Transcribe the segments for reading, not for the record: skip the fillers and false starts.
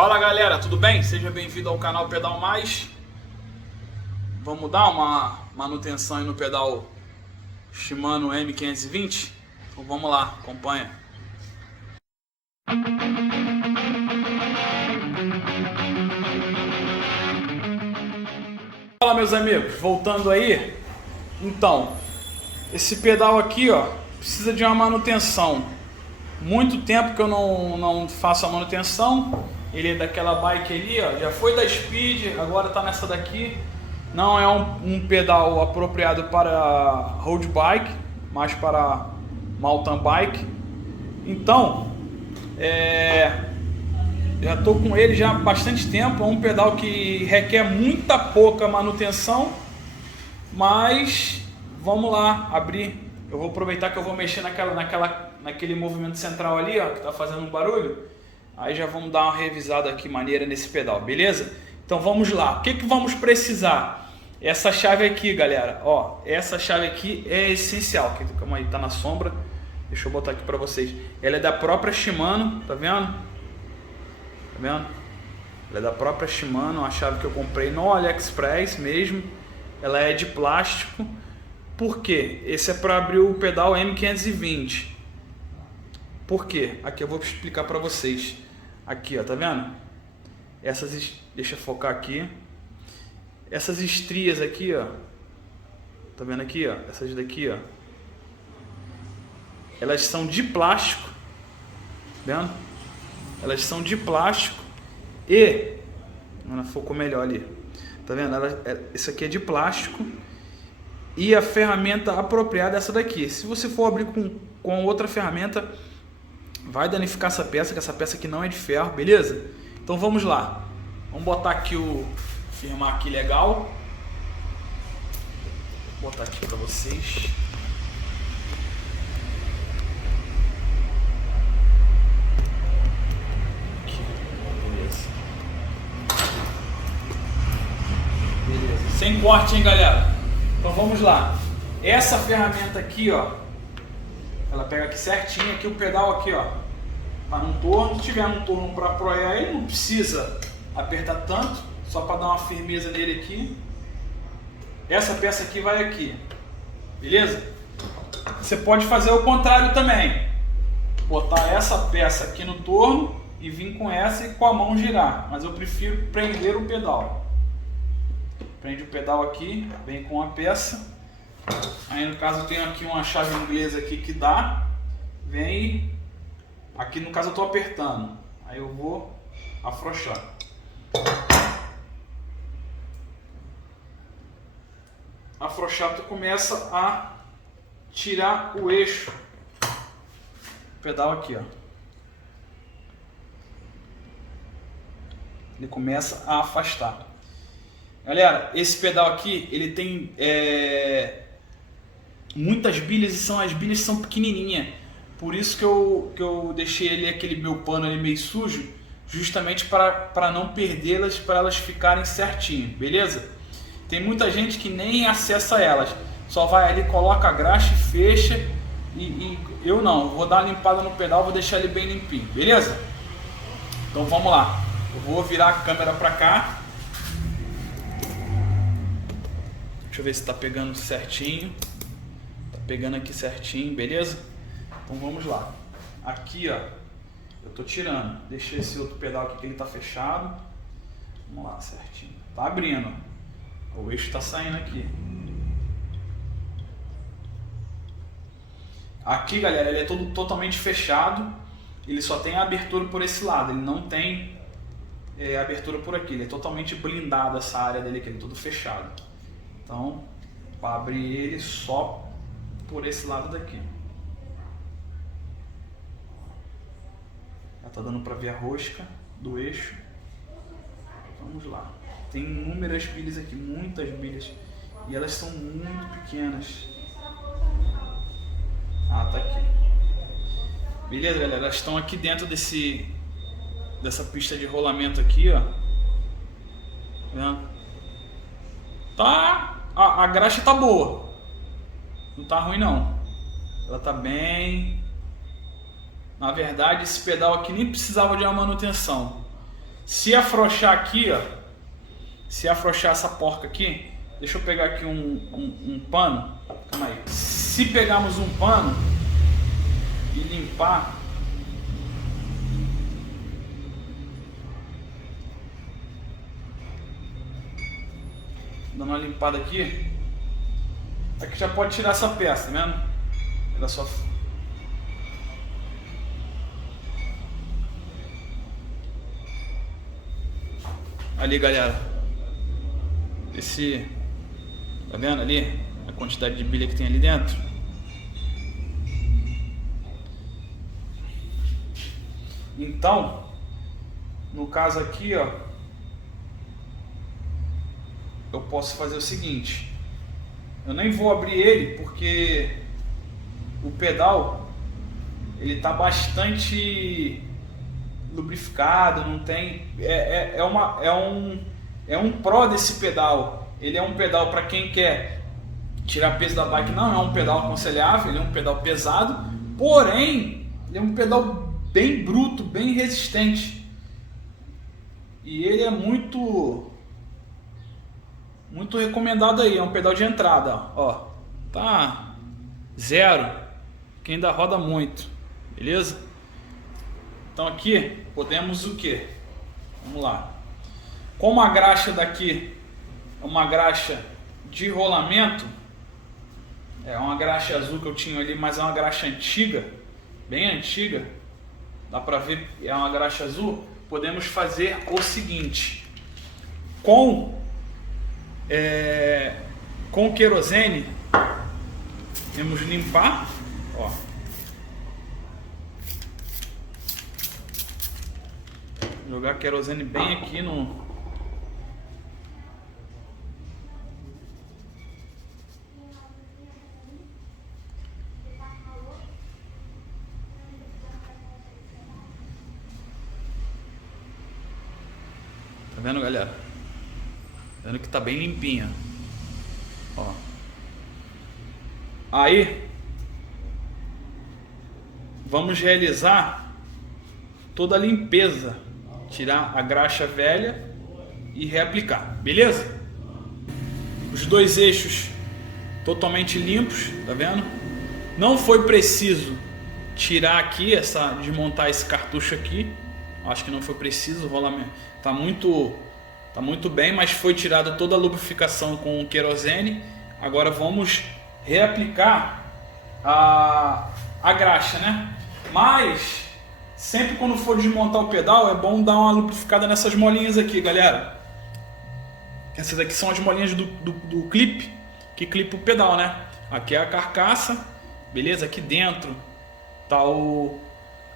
Fala galera, tudo bem? Seja bem-vindo ao canal Pedal Mais. Vamos dar uma manutenção aí no pedal Shimano M520? Então vamos lá, acompanha. Fala meus amigos, voltando aí. Então, esse pedal aqui ó, precisa de uma manutenção. Muito tempo que eu não faço a manutenção. Ele é daquela bike ali, ó, já foi da Speed, agora tá nessa daqui. Não é um pedal apropriado para road bike, mas para mountain bike. Então, já tô com ele já há bastante tempo. É um pedal que requer muita pouca manutenção, mas vamos lá abrir. Eu vou aproveitar que eu vou mexer naquele movimento central ali, ó, que tá fazendo um barulho. Aí já vamos dar uma revisada aqui maneira nesse pedal, beleza? Então vamos lá. O que vamos precisar? Essa chave aqui, galera, ó, essa chave aqui é essencial. Calma aí, tá na sombra. Deixa eu botar aqui pra vocês. Ela é da própria Shimano, tá vendo? Tá vendo? Ela é da própria Shimano, uma chave que eu comprei no AliExpress mesmo. Ela é de plástico. Por quê? Esse é para abrir o pedal M520. Por quê? Aqui eu vou explicar para vocês. Aqui, ó, tá vendo? Deixa eu focar aqui. Essas estrias aqui, ó. Tá vendo aqui, ó? Essas daqui, ó. Elas são de plástico. Tá vendo? Elas são de plástico e ela focou melhor ali. Tá vendo? Isso aqui é de plástico. E a ferramenta apropriada é essa daqui. Se você for abrir com outra ferramenta, vai danificar essa peça, que essa peça aqui não é de ferro, beleza? Então vamos lá. Vamos botar aqui firmar aqui legal. Vou botar aqui para vocês. Aqui, beleza. Beleza. Sem corte, hein, galera? Então vamos lá. Essa ferramenta aqui, ó, ela pega aqui certinho, aqui o pedal aqui, ó, tá num torno. Se tiver um torno para apoiar ele, não precisa apertar tanto, só para dar uma firmeza nele aqui. Essa peça aqui vai aqui, beleza? Você pode fazer o contrário também, botar essa peça aqui no torno e vir com essa e com a mão girar, mas eu prefiro prender o pedal. Prende o pedal aqui, vem com a peça. Aí no caso eu tenho aqui uma chave inglesa aqui que dá. Vem. Aqui no caso eu estou apertando. Aí eu vou afrouxar. Afrouxar, tu começa a tirar o eixo. O pedal aqui, ó. Ele começa a afastar. Galera, esse pedal aqui, ele tem muitas bilhas e as bilhas são pequenininhas. Por isso que eu deixei ele aquele meu pano ali meio sujo, justamente para não perdê-las, para elas ficarem certinho, beleza? Tem muita gente que nem acessa elas, só vai ali, coloca a graxa e fecha. E eu não, vou dar uma limpada no pedal, vou deixar ele bem limpinho, beleza? Então vamos lá, eu vou virar a câmera para cá. Deixa eu ver se tá pegando certinho. Tá pegando aqui certinho, beleza? Então vamos lá. Aqui, ó, eu tô tirando. Deixei esse outro pedal aqui que ele tá fechado. Vamos lá, certinho. Tá abrindo. O eixo tá saindo aqui. Aqui, galera, ele é todo totalmente fechado. Ele só tem a abertura por esse lado. Ele não tem abertura por aqui. Ele é totalmente blindado, essa área dele aqui. Ele é todo fechado. Então, para abrir ele só por esse lado daqui. Já está dando para ver a rosca do eixo. Vamos lá. Tem inúmeras bilhas aqui, muitas bilhas. E elas são muito pequenas. Ah, tá aqui. Beleza, galera. Elas estão aqui dentro dessa pista de rolamento aqui, ó. Vendo? Tá. A graxa tá boa, não tá ruim não, ela tá bem. Na verdade esse pedal aqui nem precisava de uma manutenção. Se afrouxar aqui, ó, se afrouxar essa porca aqui, deixa eu pegar aqui um pano, calma aí. Se pegarmos um pano e limpar, dando uma limpada aqui, aqui já pode tirar essa peça, tá vendo? Olha só. Ali, galera, esse, tá vendo ali a quantidade de bilha que tem ali dentro? Então, no caso aqui, ó, eu posso fazer o seguinte, eu nem vou abrir ele porque o pedal ele tá bastante lubrificado, não tem, é um pró desse pedal. Ele é um pedal para quem quer tirar peso da bike, não é um pedal aconselhável, ele é um pedal pesado, porém ele é um pedal bem bruto, bem resistente, e ele é muito recomendado aí. É um pedal de entrada, ó, tá zero, que ainda roda muito, beleza? Então aqui podemos o que? Vamos lá. Como a graxa daqui é uma graxa de rolamento, é uma graxa azul que eu tinha ali, mas é uma graxa antiga, bem antiga, dá pra ver, é uma graxa azul. Podemos fazer o seguinte, com querosene, vamos limpar, ó. Jogar querosene bem aqui no... Tá vendo, galera? Tá vendo que tá bem limpinha. Ó. Aí vamos realizar toda a limpeza, tirar a graxa velha e reaplicar, beleza? Os dois eixos totalmente limpos, tá vendo? Não foi preciso tirar aqui desmontar esse cartucho aqui. Acho que não foi preciso, o rolamento tá muito bem, mas foi tirada toda a lubrificação com o querosene. Agora vamos reaplicar a graxa, né? Mas sempre quando for desmontar o pedal é bom dar uma lubrificada nessas molinhas aqui, galera. Essas aqui são as molinhas do clipe, que clipa o pedal, né? Aqui é a carcaça, beleza? Aqui dentro tá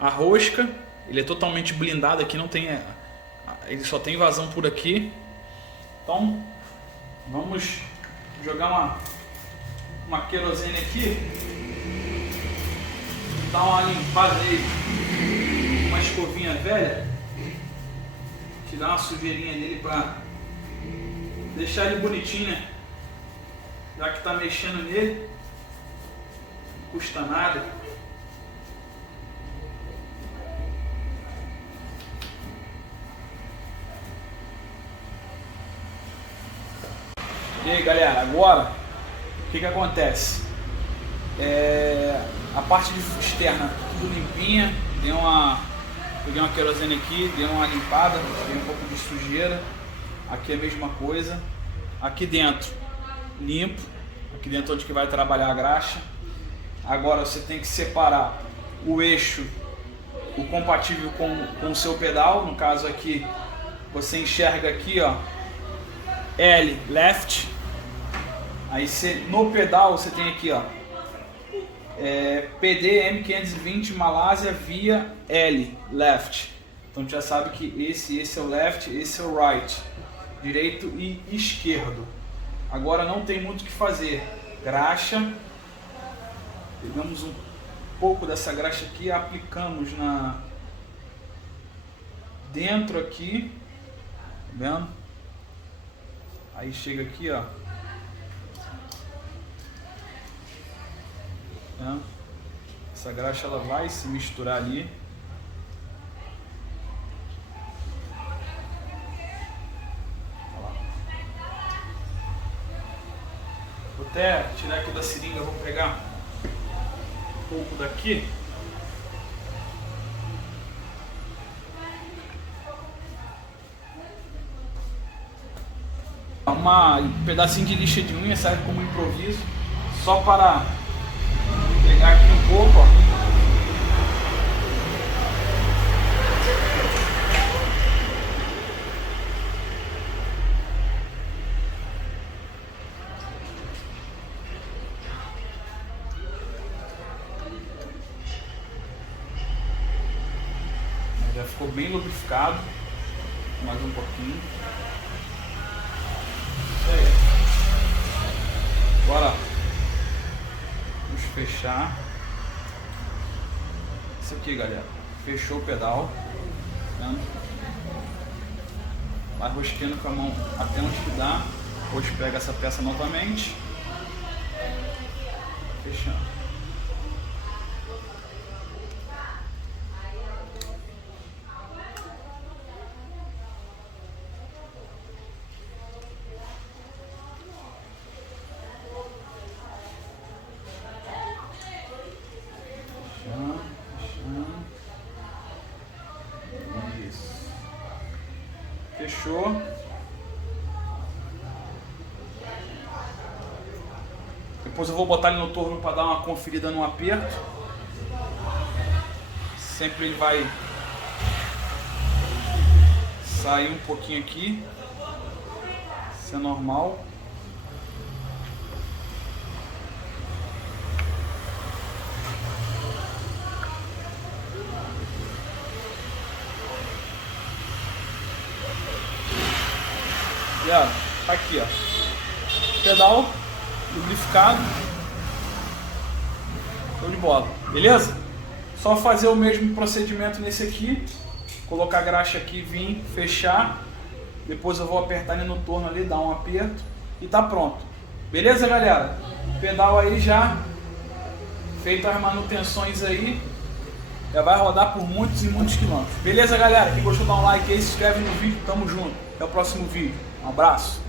a rosca. Ele é totalmente blindado aqui, não tem, ele só tem vazão por aqui. Então vamos jogar uma querosene aqui, dar uma limpada nele, uma escovinha velha, tirar uma sujeirinha nele para deixar ele bonitinho, né? Já que tá mexendo nele, não custa nada. E aí, galera, agora o que acontece? A parte externa tudo limpinha, peguei uma querosene aqui, dei uma limpada, peguei um pouco de sujeira. Aqui é a mesma coisa. Aqui dentro limpo, aqui dentro onde que vai trabalhar a graxa. Agora você tem que separar o eixo, o compatível com o seu pedal. No caso aqui você enxerga aqui, ó, L left. Aí no pedal você tem aqui, ó, PD M520 Malásia via L left. Então já sabe que esse é o left, esse é o right, direito e esquerdo. Agora não tem muito o que fazer. Graxa, pegamos um pouco dessa graxa aqui, aplicamos dentro aqui, tá vendo? Aí chega aqui, ó. Essa graxa ela vai se misturar ali. até tirar aqui da seringa, vou pegar um pouco daqui. Um pedacinho de lixa de unha serve como improviso, só para pegar aqui um pouco, ó. Já ficou bem lubrificado, mais um pouquinho. Isso aí. Agora vamos fechar. Isso aqui, galera. Fechou o pedal. Tá? Vai rosqueando com a mão até onde que dá. Depois pega essa peça novamente. Fechando. Isso. Fechou. Depois eu vou botar ele no torno para dar uma conferida no aperto. Sempre ele vai sair um pouquinho aqui. Isso é normal. E ó, tá aqui, ó. Pedal lubrificado. Show de bola. Beleza? Só fazer o mesmo procedimento nesse aqui. Colocar a graxa aqui, vir, fechar. Depois eu vou apertar ele no torno ali, dar um aperto. E tá pronto. Beleza, galera? Pedal aí já. Feito as manutenções aí. Já vai rodar por muitos e muitos quilômetros. Beleza, galera? Quem gostou, dá um like aí, se inscreve no vídeo. Tamo junto. Até o próximo vídeo. Um abraço.